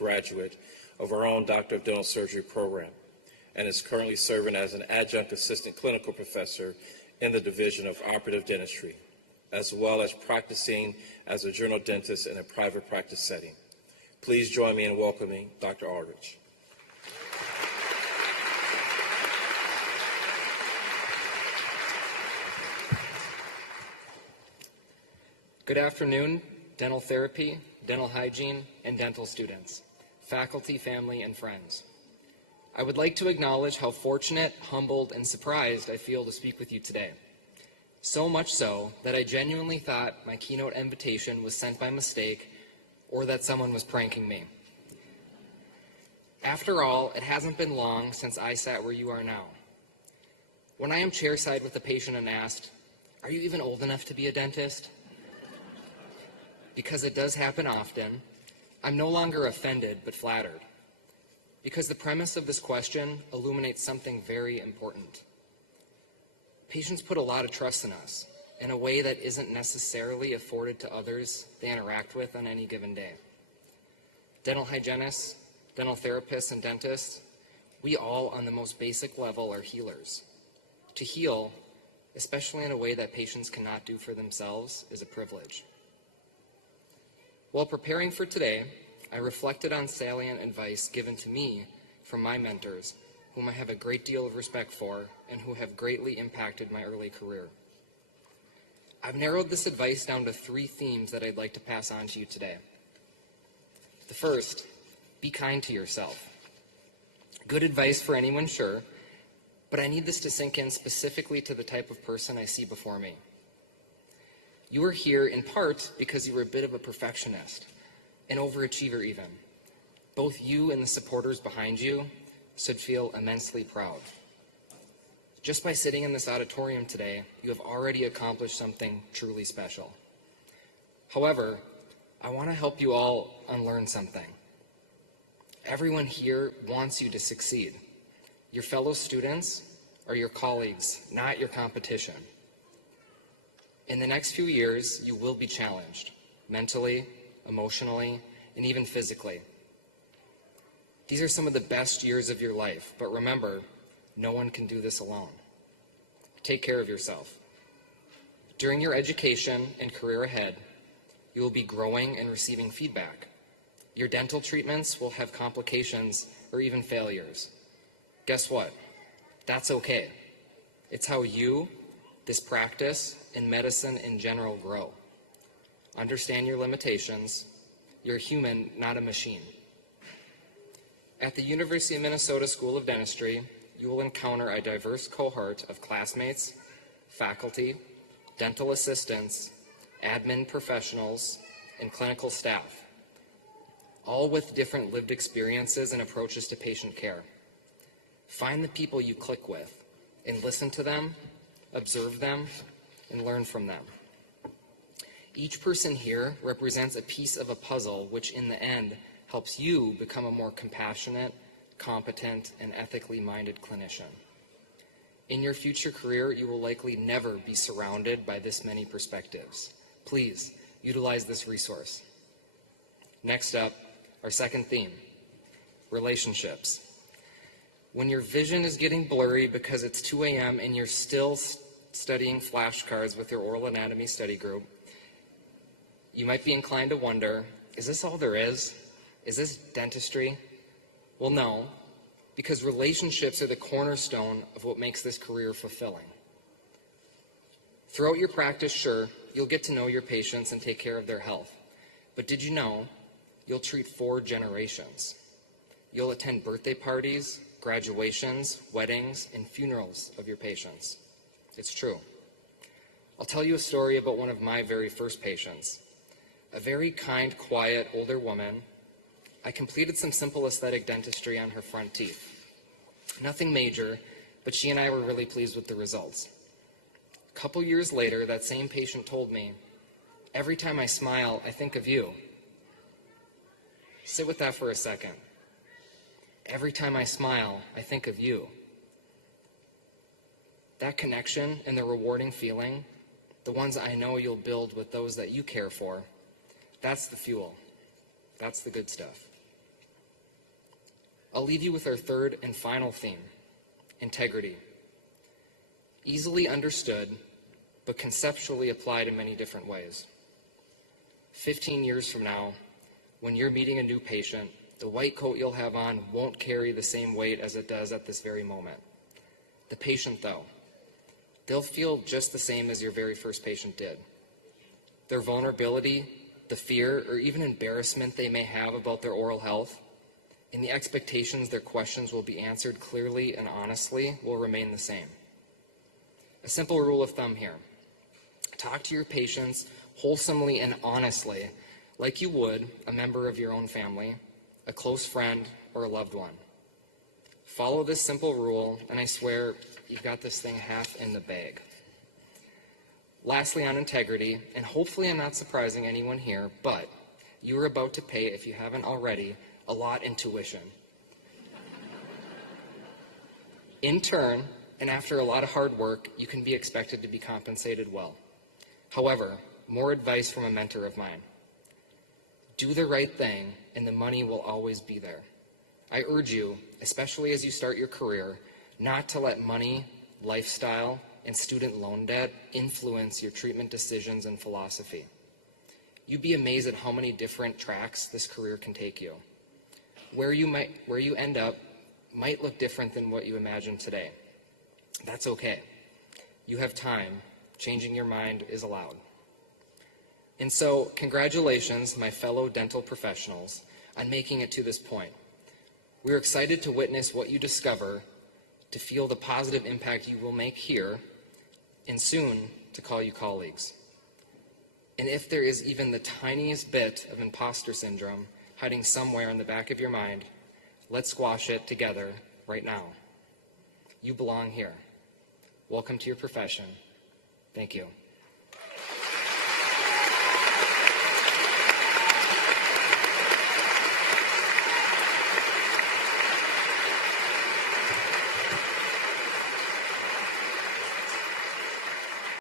graduate of our own Doctor of Dental Surgery program and is currently serving as an adjunct assistant clinical professor in the Division of Operative Dentistry, as well as practicing as a general dentist in a private practice setting. Please join me in welcoming Dr. Aldrich. Good afternoon, dental therapy, dental hygiene, and dental students, faculty, family, and friends. I would like to acknowledge how fortunate, humbled, and surprised I feel to speak with you today. So much so that I genuinely thought my keynote invitation was sent by mistake or that someone was pranking me. After all, it hasn't been long since I sat where you are now. When I am chairside with a patient and asked, "Are you even old enough to be a dentist?" Because it does happen often, I'm no longer offended but flattered. Because the premise of this question illuminates something very important. Patients put a lot of trust in us in a way that isn't necessarily afforded to others they interact with on any given day. Dental hygienists, dental therapists, and dentists, we all on the most basic level are healers. To heal, especially in a way that patients cannot do for themselves, is a privilege. While preparing for today, I reflected on salient advice given to me from my mentors, whom I have a great deal of respect for and who have greatly impacted my early career. I've narrowed this advice down to 3 themes that I'd like to pass on to you today. The first, be kind to yourself. Good advice for anyone, sure, but I need this to sink in specifically to the type of person I see before me. You are here in part because you were a bit of a perfectionist, an overachiever even. Both you and the supporters behind you should feel immensely proud. Just by sitting in this auditorium today, you have already accomplished something truly special. However, I want to help you all unlearn something. Everyone here wants you to succeed. Your fellow students are your colleagues, not your competition. In the next few years, you will be challenged, mentally, emotionally, and even physically. These are some of the best years of your life, but remember, no one can do this alone. Take care of yourself. During your education and career ahead, you will be growing and receiving feedback. Your dental treatments will have complications or even failures. Guess what? That's okay. It's how you, this practice, and medicine in general grow. Understand your limitations. You're a human, not a machine. At the University of Minnesota School of Dentistry, you will encounter a diverse cohort of classmates, faculty, dental assistants, admin professionals, and clinical staff, all with different lived experiences and approaches to patient care. Find the people you click with and listen to them, observe them, and learn from them. Each person here represents a piece of a puzzle which in the end helps you become a more compassionate, competent, and ethically minded clinician. In your future career, you will likely never be surrounded by this many perspectives. Please utilize this resource. Next up, our second theme, relationships. When your vision is getting blurry because it's 2 a.m. and you're still studying flashcards with your oral anatomy study group, you might be inclined to wonder, is this all there is? Is this dentistry? Well, no, because relationships are the cornerstone of what makes this career fulfilling. Throughout your practice, sure, you'll get to know your patients and take care of their health. But did you know you'll treat 4 generations? You'll attend birthday parties, graduations, weddings, and funerals of your patients. It's true. I'll tell you a story about one of my very first patients. A very kind, quiet, older woman. I completed some simple aesthetic dentistry on her front teeth. Nothing major, but she and I were really pleased with the results. A couple years later, that same patient told me, "Every time I smile, I think of you." Sit with that for a second. Every time I smile, I think of you. That connection and the rewarding feeling, the ones I know you'll build with those that you care for, that's the fuel. That's the good stuff. I'll leave you with our third and final theme, integrity. Easily understood, but conceptually applied in many different ways. 15 years from now, when you're meeting a new patient, the white coat you'll have on won't carry the same weight as it does at this very moment. The patient, though, they'll feel just the same as your very first patient did. Their vulnerability, the fear, or even embarrassment they may have about their oral health, and the expectations their questions will be answered clearly and honestly will remain the same. A simple rule of thumb here: talk to your patients wholesomely and honestly, like you would a member of your own family, a close friend, or a loved one. Follow this simple rule, and I swear you've got this thing half in the bag. Lastly, on integrity, and hopefully I'm not surprising anyone here, but you are about to pay, if you haven't already, a lot in tuition. In turn, and after a lot of hard work, you can be expected to be compensated well. However, more advice from a mentor of mine. Do the right thing, and the money will always be there. I urge you, especially as you start your career, not to let money, lifestyle, and student loan debt influence your treatment decisions and philosophy. You'd be amazed at how many different tracks this career can take you. Where you end up might look different than what you imagine today. That's okay. You have time. Changing your mind is allowed. And so, congratulations, my fellow dental professionals, on making it to this point. We're excited to witness what you discover, to feel the positive impact you will make here, and soon to call you colleagues. And if there is even the tiniest bit of imposter syndrome hiding somewhere in the back of your mind, let's squash it together right now. You belong here. Welcome to your profession. Thank you.